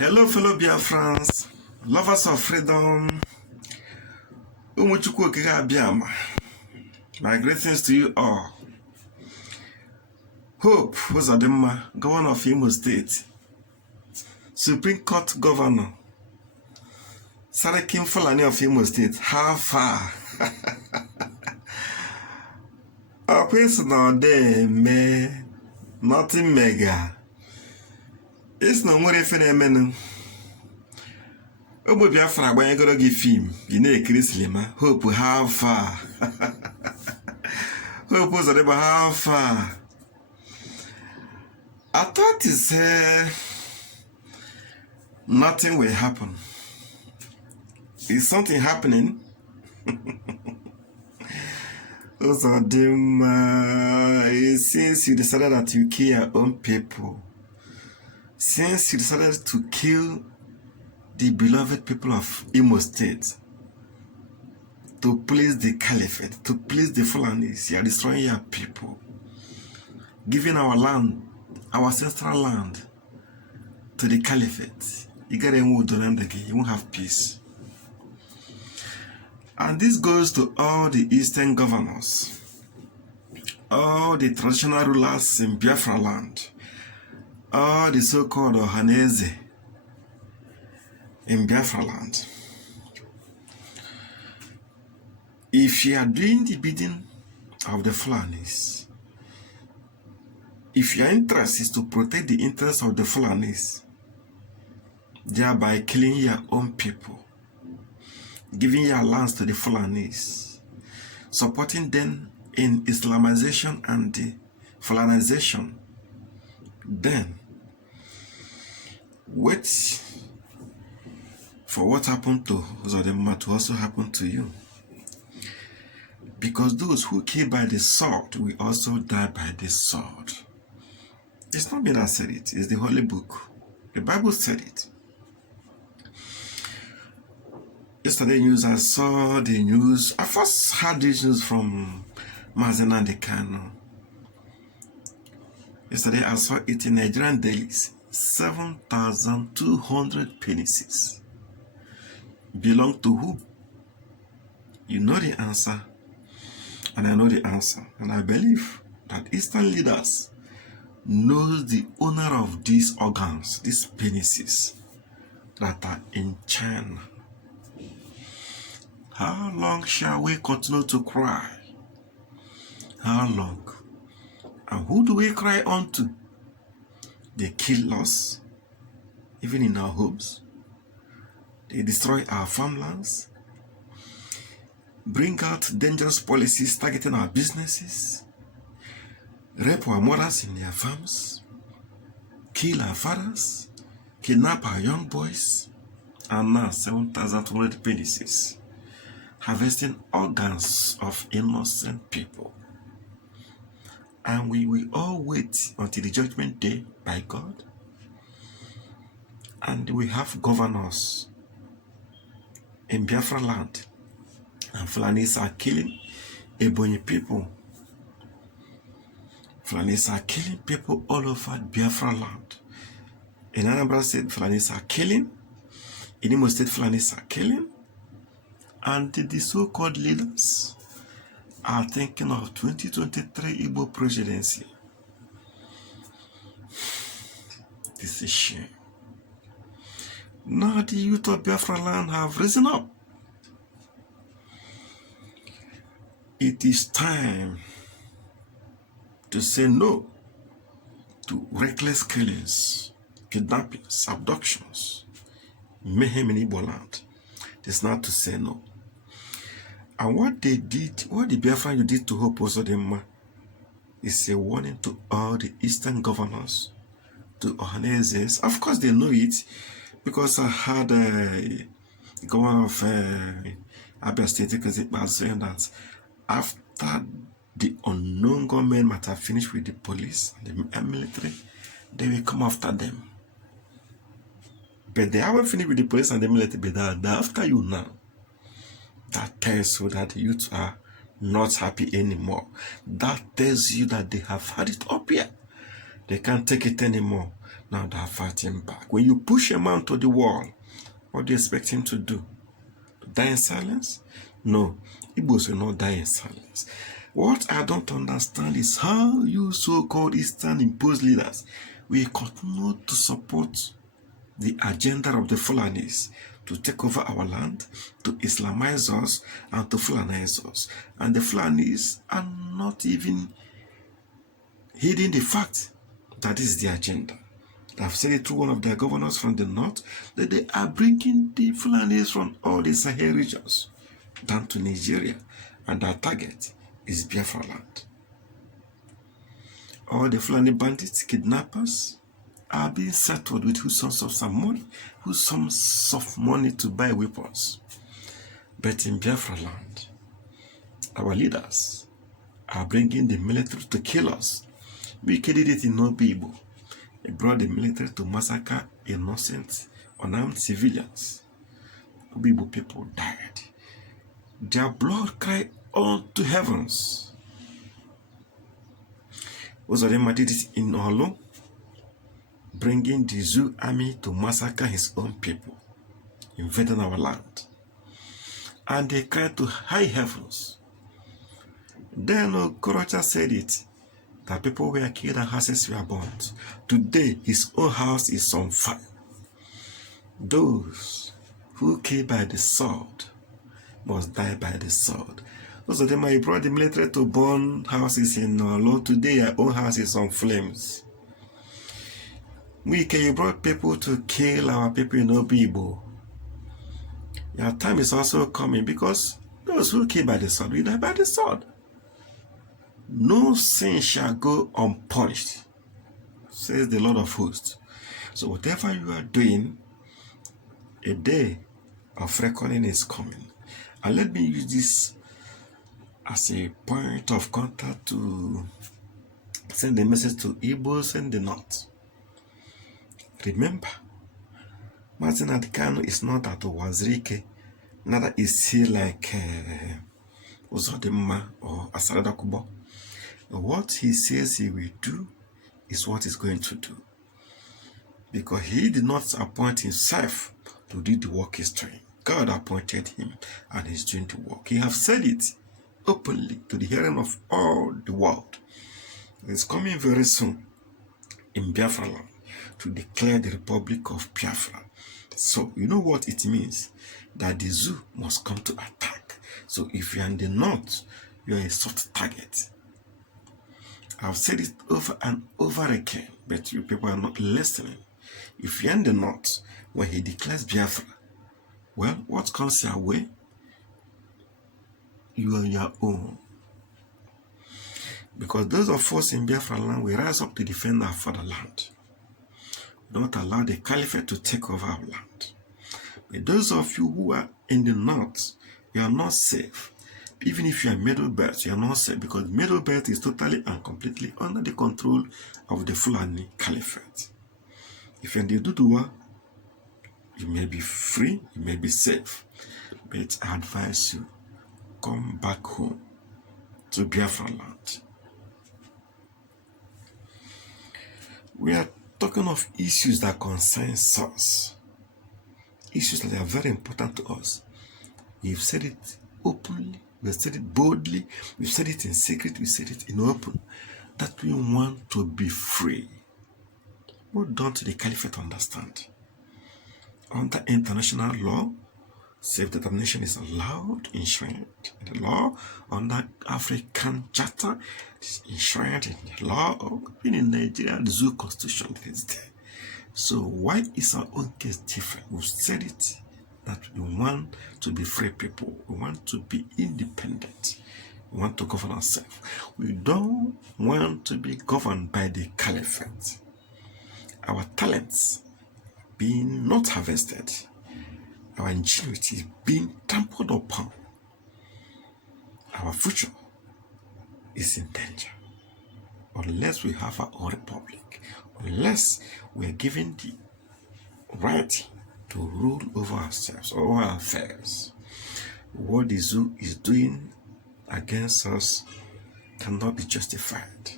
Hello, fellow Biafrans, lovers of freedom. Umuchukwu Okike Abiama. My greetings to you all. Hope Uzodimma, Governor of Imo State, Supreme Court Governor, Sarakin Fulani of Imo State. How far? Our person there, nothing mega. It's no more if any Obo Biafra agbanyegoro gị film ị na-ekiri silima. Hope how far? Hope Uzodimma how far? I thought he said nothing will happen. Is something happening? Uzodimma, since you decided that you kill your own people, since you decided to kill the beloved people of Imo State, to please the caliphate, to please the Fulanis, you are destroying your people, giving our land, our ancestral land, to the caliphate. You get a mood on them, you won't have peace. And this goes to all the Eastern governors, all the traditional rulers in Biafra land, all the so-called Ohaneze in Biafra land. If you are doing the bidding of the Fulanis, if your interest is to protect the interests of the Fulanis, thereby killing your own people, giving your lands to the Fulanis, supporting them in Islamization and the Fulanization, then wait for what happened to Uzodimma to also happen to you. Because those who kill by the sword will also die by the sword. It's not me that said it, it's the Holy Book. The Bible said it. Yesterday news, I saw the news. I first heard this news from Mazi Nnamdi Kanu. Yesterday I saw it in Nigerian dailies. 7,200 penises belong to who? You know the answer, and I know the answer, and I believe that Eastern leaders knows the owner of these organs, these penises that are in China. How long shall we continue to cry? How long? And who do we cry unto? They kill us, even in our homes. They destroy our farmlands, bring out dangerous policies targeting our businesses, rape our mothers in their farms, kill our fathers, kidnap our young boys, and now 7,200 penises, harvesting organs of innocent people. And we will all wait until the judgment day by God. And we have governors in Biafra land, and Fulanis are killing Ebonyi people. Fulanis are killing people all over Biafra land. In Anambra State, Fulanis are killing. In Imo State, Fulanis are killing. And the so-called leaders are thinking of 2023 Igbo presidency. This is a shame. Now the youth of Biafra land have risen up. It is time to say no to reckless killings, kidnappings, abductions, mayhem in Igbo land. It's not to say no. And what they did, what the Biafran did to Hope Uzodimma is a warning to all the Eastern governors, to Ohanezes. Of course they know it, because I had a governor of Abia State saying that after the unknown government might have finished with the police and the military, they will come after them. But they haven't finished with the police and the military, but they're after you now. That tells you that the youth are not happy anymore. That tells you that they have had it up here. They can't take it anymore. Now they're fighting back. When you push a man to the wall, what do you expect him to do? To die in silence? No, Igbos will not die in silence. What I don't understand is how you so-called Eastern imposed leaders will continue to support the agenda of the Fulanis to take over our land, to Islamize us, and to Fulanize us. And the Fulanis are not even hiding the fact that this is the agenda. I've said it through one of their governors from the north, that they are bringing the Fulanis from all the Sahel regions down to Nigeria, and their target is Biafra land. All the Fulani bandits, kidnappers, are being settled with who sums of some money, who sums of money to buy weapons. But in Biafra land, our leaders are bringing the military to kill us. We did it in Obibo. They brought the military to massacre innocent, unarmed civilians. Obibo people died. Their blood cried unto heavens. Uzodinma did it in Olo, bringing the Zoo army to massacre his own people, invading our land. And they cried to high heavens. Then Okorocha said it, that people were killed and houses were burnt. Today, his own house is on fire. Those who kill by the sword must die by the sword. Those of them who brought the military to burn houses in Olo. Today, your own house is on flames. You brought people to kill our people in Obibo. Your time is also coming, because those who kill by the sword will die by the sword. No sin shall go unpunished, says the Lord of hosts. So whatever you are doing, a day of reckoning is coming. And let me use this as a point of contact to send a message to Igbos in the north. Remember, Martin Adikano is not at Wazirike, neither is he like Uzodinma or Asarada Kubo. What he says he will do is what he's going to do. Because he did not appoint himself to do the work he's doing. God appointed him and he's doing the work. He has said it openly to the hearing of all the world. He's coming very soon in Biafra land to declare the Republic of Biafra. So you know what it means? That the zoo must come to attack. So if you're in the north, you're a soft target. I've said it over and over again, but you people are not listening. If you're in the north, when he declares Biafra, well, what comes your way? You are your own. Because those of us in Biafra land, we rise up to defend our fatherland. We don't allow the caliphate to take over our land. But those of you who are in the north, you are not safe. Even if you are middle belt, you are not safe, because middle belt is totally and completely under the control of the Fulani Caliphate. If you're in the Duduwa, you may be free, you may be safe, but I advise you, come back home to Biafra land. We are talking of issues that concern us, issues that are very important to us. We've said it openly, we've said it boldly, we've said it in secret, we've said it in open, that we want to be free. What don't the Caliphate understand? Under international law, self-determination is allowed, enshrined in the law. Under African Charter, it's enshrined in the law. Even in Nigeria, the Zoo Constitution is there. So why is our own case different? We've said it, that we want to be free people. We want to be independent. We want to govern ourselves. We don't want to be governed by the Caliphate. Our talents being not harvested, our ingenuity is being trampled upon. Our future is in danger unless we have our own republic, unless we are given the right to rule over ourselves, over our affairs. What the zoo is doing against us cannot be justified.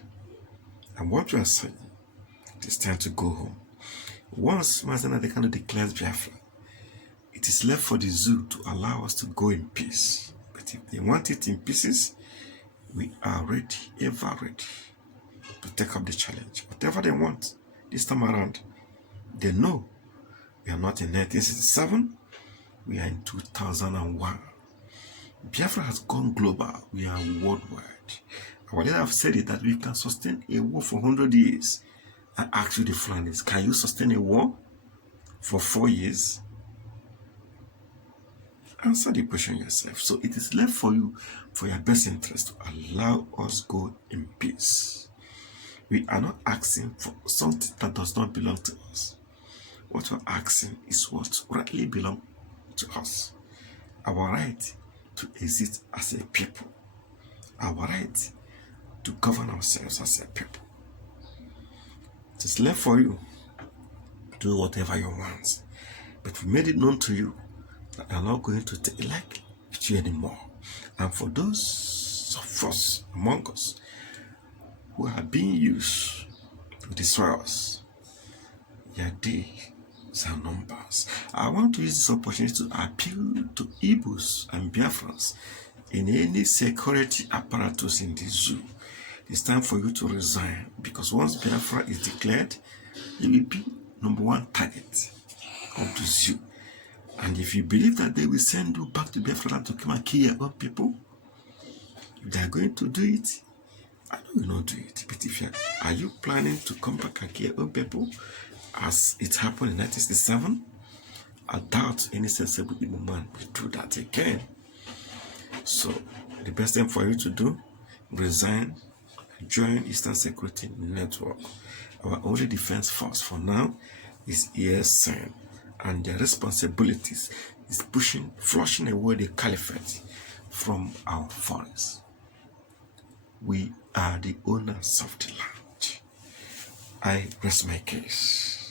And what we are saying It is time to go home. Once Mazi Nnamdi Kanu declares Biafra, it is left for the zoo to allow us to go in peace. But if they want it in pieces, we are ready, ever ready, to take up the challenge. Whatever they want this time around, they know we are not in 1967, we are in 2001. Biafra has gone global, we are worldwide. Our leader have said it that we can sustain a war for 100 years. I ask you the Flanders, can you sustain a war for 4 years? Answer the question yourself. So it is left for you, for your best interest, to allow us go in peace. We are not asking for something that does not belong to us. What we're asking is what rightly belongs to us. Our right to exist as a people. Our right to govern ourselves as a people. It is left for you to do whatever you want. But we made it known to you that are not going to take like with you anymore. And for those of us among us who are being used to destroy us, your days are numbers. I want to use this opportunity to appeal to Igbos and Biafrans in any security apparatus in the zoo. It's time for you to resign, because once Biafra is declared, you will be number one target of the zoo. And if you believe that they will send you back to Biafra to come and kill your own people, if they are going to do it, I know you will not do it. But if are you planning to come back and kill your own people, as it happened in 1967? I doubt any sensible Igbo man will do that again. So the best thing for you to do, resign, join Eastern Security Network. Our only defense force for now is ESN, and their responsibilities is flushing away the caliphate from our forests. We are the owners of the land. I rest my case.